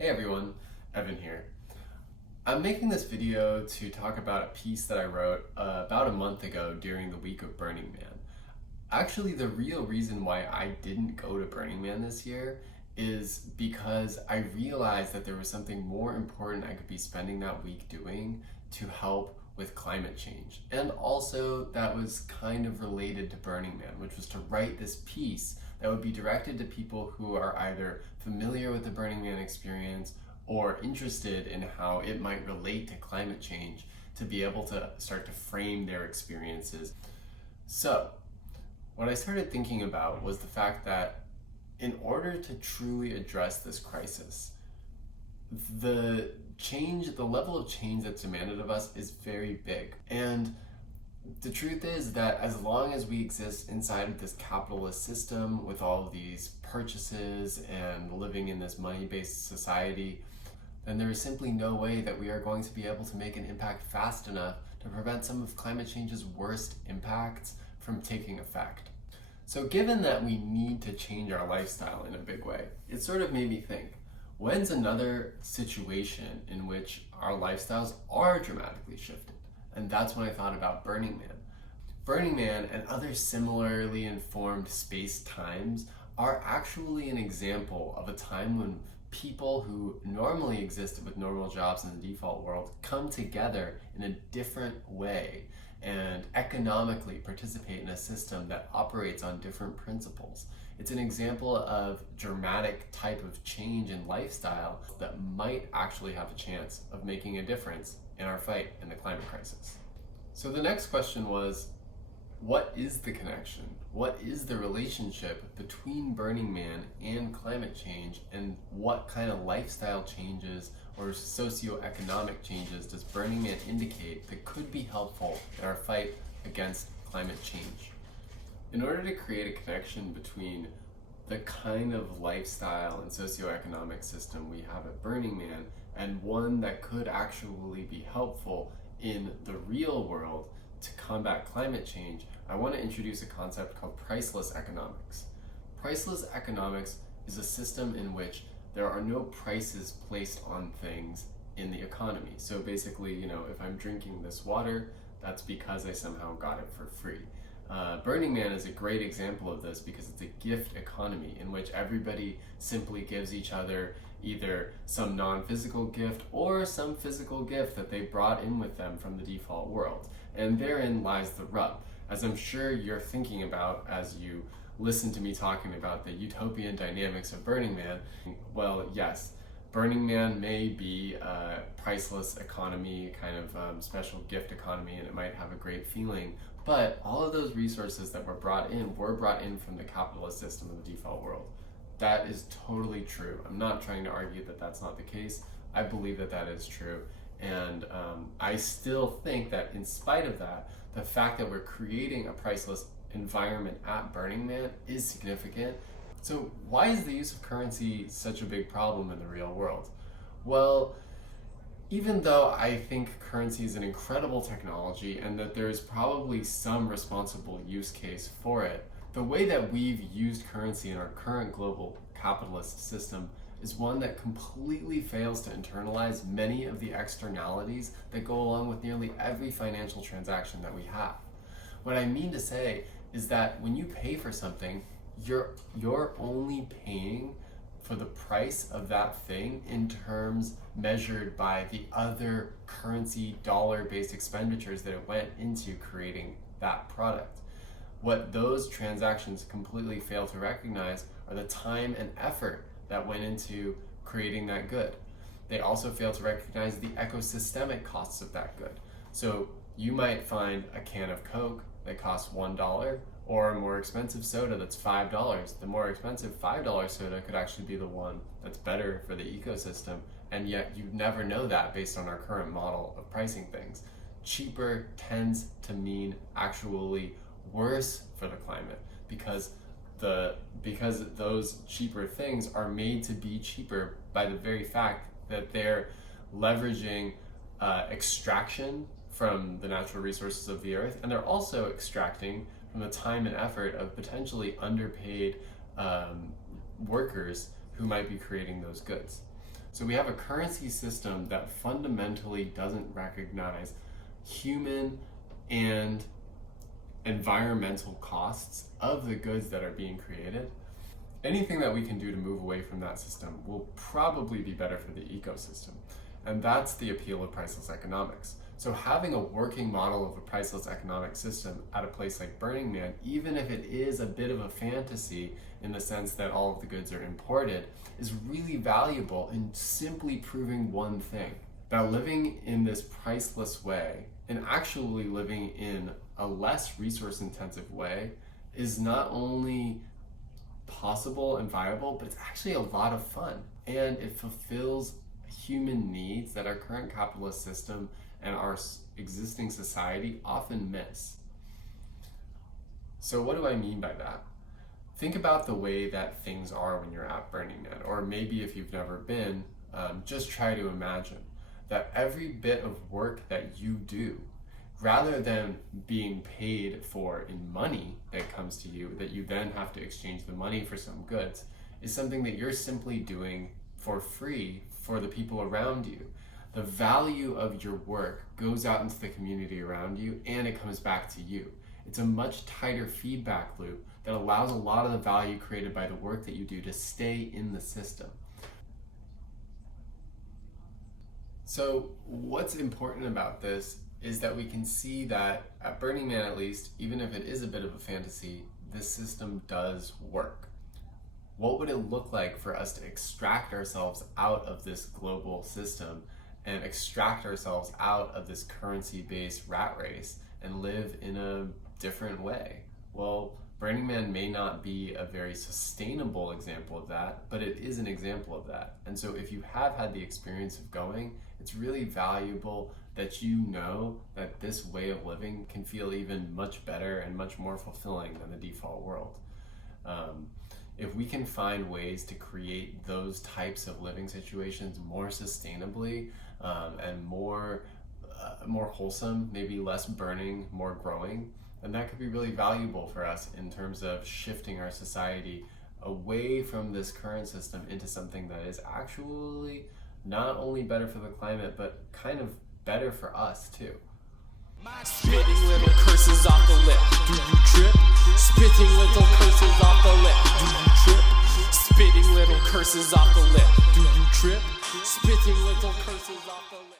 Hey everyone, Evan here. I'm making this video to talk about a piece that I wrote about a month ago during the week of Burning Man. Actually, the real reason why I didn't go to Burning Man this year is because I realized that there was something more important I could be spending that week doing to help with climate change. And also that was kind of related to Burning Man, which was to write this piece that would be directed to people who are either familiar with the Burning Man experience or interested in how it might relate to climate change to be able to start to frame their experiences. So, what I started thinking about was the fact that in order to truly address this crisis, the level of change that's demanded of us is very big. And the truth is that as long as we exist inside of this capitalist system with all of these purchases and living in this money-based society, then there is simply no way that we are going to be able to make an impact fast enough to prevent some of climate change's worst impacts from taking effect. So given that we need to change our lifestyle in a big way, it sort of made me think, when's another situation in which our lifestyles are dramatically shifted? And that's when I thought about Burning Man. Burning Man and other similarly informed space-times are actually an example of a time when people who normally existed with normal jobs in the default world come together in a different way and economically participate in a system that operates on different principles. It's an example of dramatic type of change in lifestyle that might actually have a chance of making a difference in our fight in the climate crisis. So the next question was, what is the connection? What is the relationship between Burning Man and climate change, and what kind of lifestyle changes or socioeconomic changes does Burning Man indicate that could be helpful in our fight against climate change? In order to create a connection between the kind of lifestyle and socioeconomic system we have at Burning Man and one that could actually be helpful in the real world to combat climate change, I want to introduce a concept called priceless economics. Priceless economics is a system in which there are no prices placed on things in the economy. So basically, if I'm drinking this water, that's because I somehow got it for free. Burning Man is a great example of this because it's a gift economy in which everybody simply gives each other either some non-physical gift or some physical gift that they brought in with them from the default world. And therein lies the rub. As I'm sure you're thinking about as you listen to me talking about the utopian dynamics of Burning Man, well, yes, Burning Man may be a priceless economy, kind of special gift economy, and it might have a great feeling, but all of those resources that were brought in from the capitalist system of the default world. That is totally true. I'm not trying to argue that that's not the case. I believe that that is true. And I still think that in spite of that, the fact that we're creating a priceless environment at Burning Man is significant. So why is the use of currency such a big problem in the real world? Well, even though I think currency is an incredible technology and that there's probably some responsible use case for it, the way that we've used currency in our current global capitalist system is one that completely fails to internalize many of the externalities that go along with nearly every financial transaction that we have. What I mean to say is that when you pay for something, you're only paying for the price of that thing in terms measured by the other currency dollar-based expenditures that it went into creating that product. What those transactions completely fail to recognize are the time and effort that went into creating that good. They also fail to recognize the ecosystemic costs of that good. So you might find a can of Coke that costs $1 or a more expensive soda that's $5. The more expensive $5 soda could actually be the one that's better for the ecosystem, and yet you never know that based on our current model of pricing things. Cheaper tends to mean actually worse for the climate because those cheaper things are made to be cheaper by the very fact that they're leveraging extraction from the natural resources of the earth, and they're also extracting from the time and effort of potentially underpaid workers who might be creating those goods. So we have a currency system that fundamentally doesn't recognize human and environmental costs of the goods that are being created. Anything that we can do to move away from that system will probably be better for the ecosystem. And that's the appeal of priceless economics. So having a working model of a priceless economic system at a place like Burning Man, even if it is a bit of a fantasy in the sense that all of the goods are imported, is really valuable in simply proving one thing: that living in this priceless way and actually living in a less resource intensive way is not only possible and viable, but it's actually a lot of fun, and it fulfills human needs that our current capitalist system and our existing society often miss. So what do I mean by that? Think about the way that things are when you're at Burning Man, or maybe if you've never been, just try to imagine that every bit of work that you do, rather than being paid for in money that comes to you, that you then have to exchange the money for some goods, is something that you're simply doing for free for the people around you. The value of your work goes out into the community around you, and it comes back to you. It's a much tighter feedback loop that allows a lot of the value created by the work that you do to stay in the system. So what's important about this is that we can see that at Burning Man, at least, even if it is a bit of a fantasy, this system does work. What would it look like for us to extract ourselves out of this global system and extract ourselves out of this currency-based rat race and live in a different way? Well, Burning Man may not be a very sustainable example of that, but it is an example of that. And so if you have had the experience of going, it's really valuable that you know that this way of living can feel even much better and much more fulfilling than the default world. If we can find ways to create those types of living situations more sustainably and more wholesome, maybe less burning, more growing, then that could be really valuable for us in terms of shifting our society away from this current system into something that is actually not only better for the climate, but kind of better for us too. Spitting little curses off the lip, do you trip? Spitting little curses off the lip, do you trip? Spitting little curses off the lip, do you trip? Spitting little curses off the lip.